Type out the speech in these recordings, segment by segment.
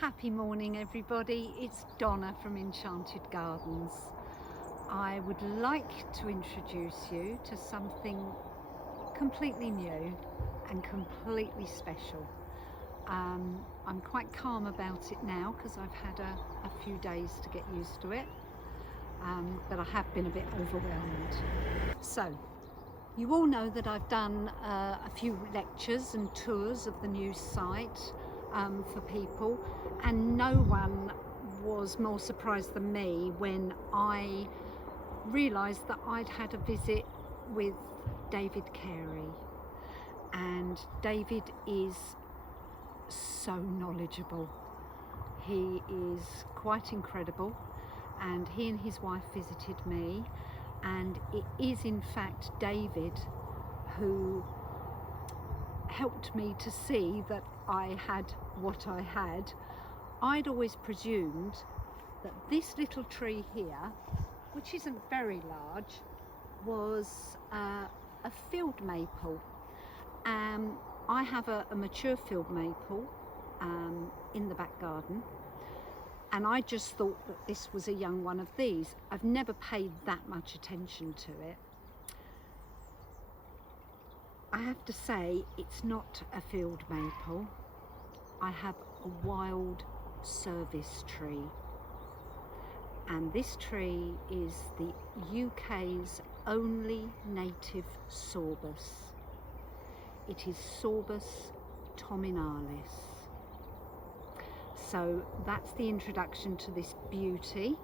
Happy morning everybody, it's Donna from Enchanted Gardens. I would like to introduce you to something completely new and completely special. I'm quite calm about it now because I've had a few days to get used to it, but I have been a bit overwhelmed. So, you all know that I've done a few lectures and tours of the new site for people, and no one was more surprised than me when I realised that I'd had a visit with David Carey. And David is so knowledgeable. He is quite incredible, and he and his wife visited me, and it is in fact David who helped me to see that I had what I had. I'd always presumed that this little tree here, which isn't very large, was a field maple. I have a mature field maple in the back garden, and I just thought that this was a young one of these. I've never paid that much attention to it. I have to say, it's not a field maple. I have a wild service tree, and this tree is the UK's only native sorbus. It is Sorbus tominalis. So that's the introduction to this beauty.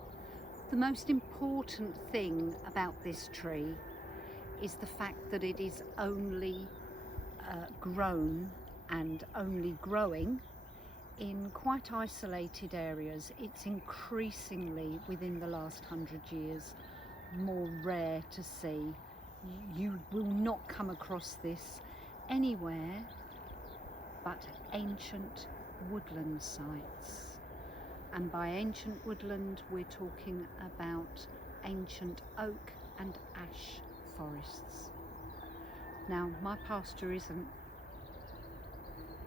The most important thing about this tree is the fact that it is only grown and only growing in quite isolated areas. It's increasingly, within the last 100 years, more rare to see. You will not come across this anywhere but ancient woodland sites. And by ancient woodland, we're talking about ancient oak and ash forests. Now, my pasture isn't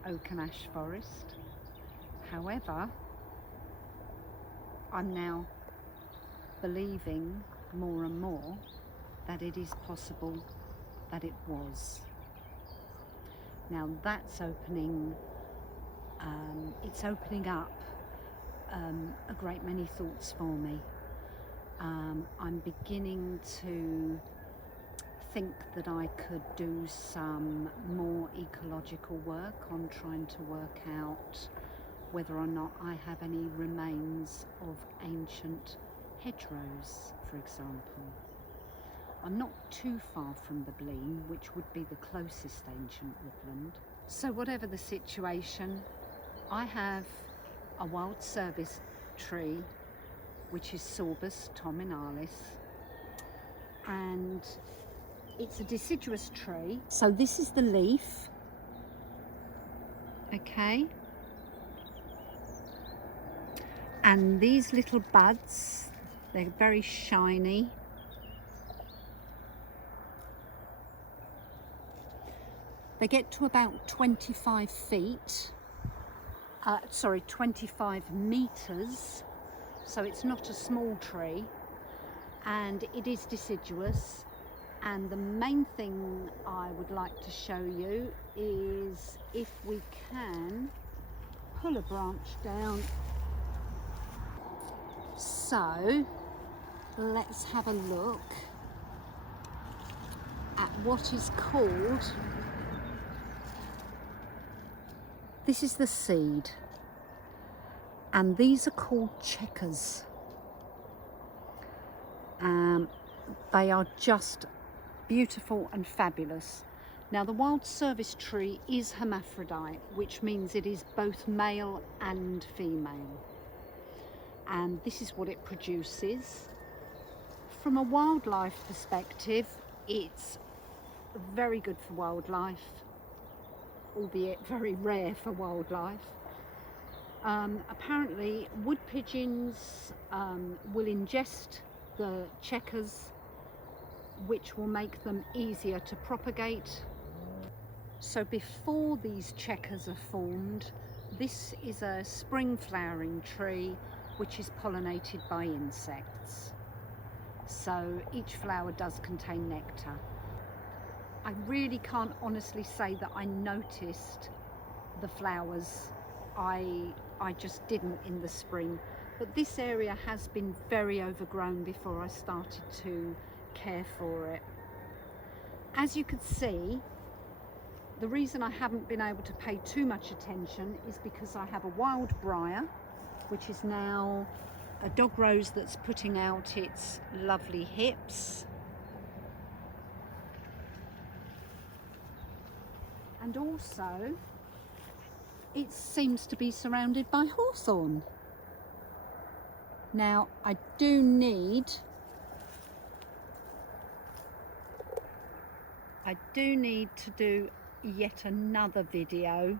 oak and ash forest. However, I'm now believing more and more that it is possible that it was. Now that's opening, it's opening up a great many thoughts for me. I'm beginning to think that I could do some more ecological work on trying to work out whether or not I have any remains of ancient hedgerows, for example. I'm not too far from the Blean, which would be the closest ancient woodland. So whatever the situation, I have a wild service tree, which is Sorbus tominalis, and it's a deciduous tree. So this is the leaf, okay? And these little buds, they're very shiny. They get to about 25 feet, 25 meters, so it's not a small tree, and it is deciduous. And the main thing I would like to show you is if we can pull a branch down. So let's have a look at what is called, this is the seed, and these are called checkers. They are just beautiful and fabulous. Now, the wild service tree is hermaphrodite, which means it is both male and female, and this is what it produces. From a wildlife perspective, it's very good for wildlife, albeit very rare for wildlife. Apparently wood pigeons will ingest the checkers, which will make them easier to propagate. So before these checkers are formed, This is a spring flowering tree which is pollinated by insects. So each flower does contain nectar. I really can't honestly say that I noticed the flowers. I just didn't in the spring. But this area has been very overgrown before I started to care for it. As you could see, the reason I haven't been able to pay too much attention is because I have a wild briar, which is now a dog rose that's putting out its lovely hips. And also, it seems to be surrounded by hawthorn. Now, I do need to do yet another video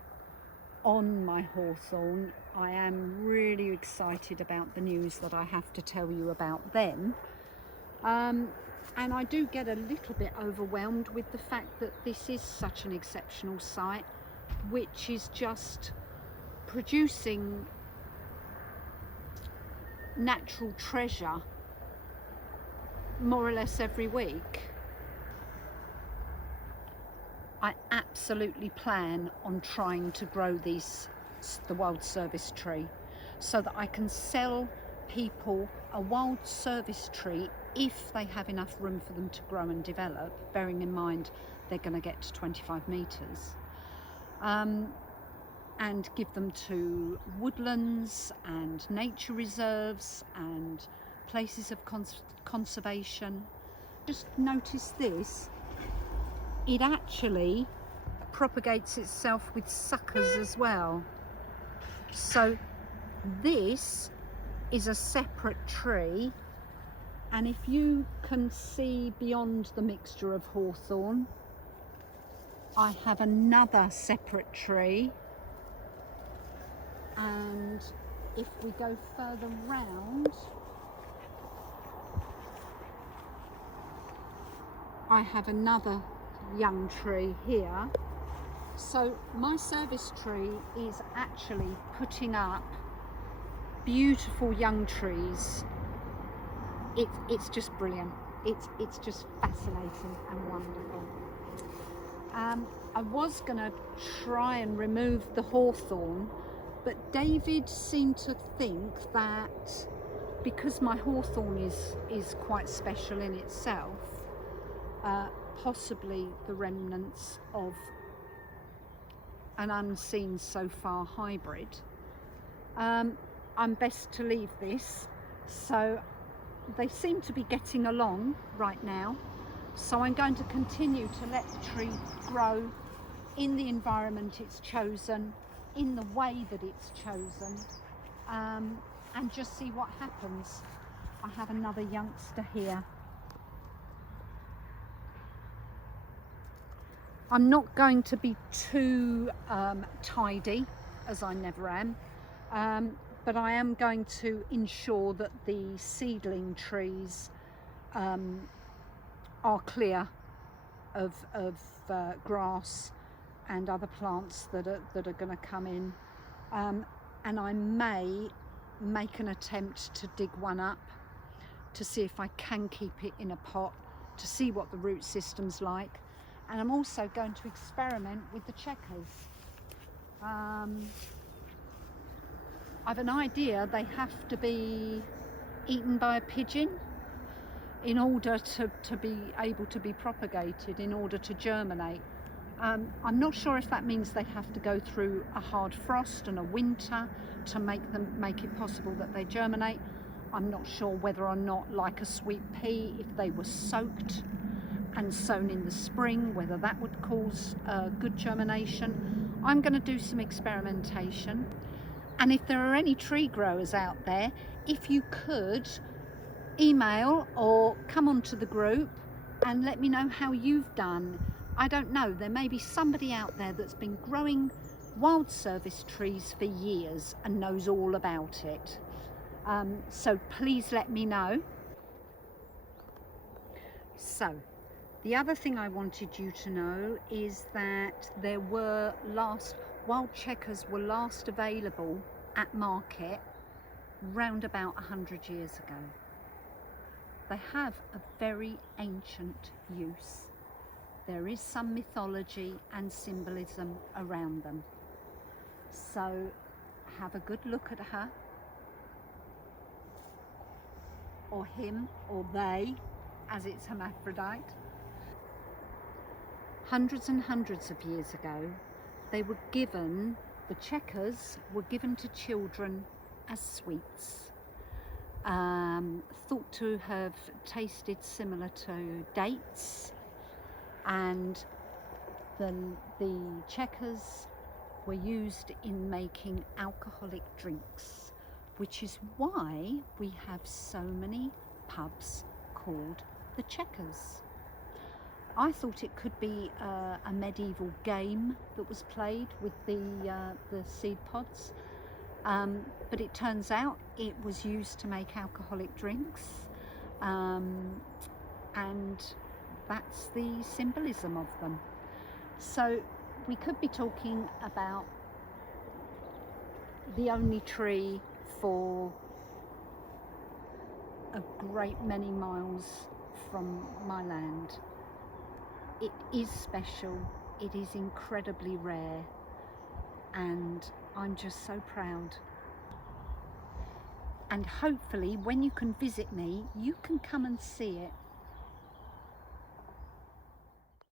on my hawthorn. I am really excited about the news that I have to tell you about them. And I do get a little bit overwhelmed with the fact that this is such an exceptional site, which is just producing natural treasure more or less every week. I absolutely plan on trying to grow the wild service tree so that I can sell people a wild service tree if they have enough room for them to grow and develop, bearing in mind they're going to get to 25 metres, and give them to woodlands and nature reserves and places of conservation. Just notice this, it actually propagates itself with suckers as well. So this is a separate tree, and if you can see beyond the mixture of hawthorn, I have another separate tree, and if we go further round, I have another young tree here. So my service tree is actually putting up beautiful young trees. It's just brilliant. It's just fascinating and wonderful. I was going to try and remove the hawthorn, but David seemed to think that because my hawthorn is quite special in itself, possibly the remnants of an unseen so far hybrid, I'm best to leave this. So they seem to be getting along right now, so I'm going to continue to let the tree grow in the environment it's chosen, in the way that it's chosen, and just see what happens. I have another youngster here. I'm not going to be too tidy, as I never am, but I am going to ensure that the seedling trees are clear of grass and other plants that are going to come in, and I may make an attempt to dig one up to see if I can keep it in a pot, to see what the root system's like. And I'm also going to experiment with the checkers. I've an idea they have to be eaten by a pigeon in order to be able to be propagated, in order to germinate. I'm not sure if that means they have to go through a hard frost and a winter to make it possible that they germinate. I'm not sure whether or not, like a sweet pea, if they were soaked and sown in the spring, whether that would cause good germination. I'm going to do some experimentation, and if there are any tree growers out there, if you could email or come onto the group and let me know how you've done. I don't know, there may be somebody out there that's been growing wild service trees for years and knows all about it. So please let me know. So the other thing I wanted you to know is that there were last Wild checkers were last available at market round about 100 years ago. They have a very ancient use. There is some mythology and symbolism around them. So have a good look at her, or him, or they, as it's hermaphrodite. Hundreds and hundreds of years ago, they were given, the checkers were given to children as sweets. Thought to have tasted similar to dates, and the checkers were used in making alcoholic drinks, which is why we have so many pubs called the Checkers. I thought it could be a medieval game that was played with the seed pods, but it turns out it was used to make alcoholic drinks, and that's the symbolism of them. So we could be talking about the only tree for a great many miles from my land. It is special, it is incredibly rare, and I'm just so proud. And hopefully when you can visit me, you can come and see it.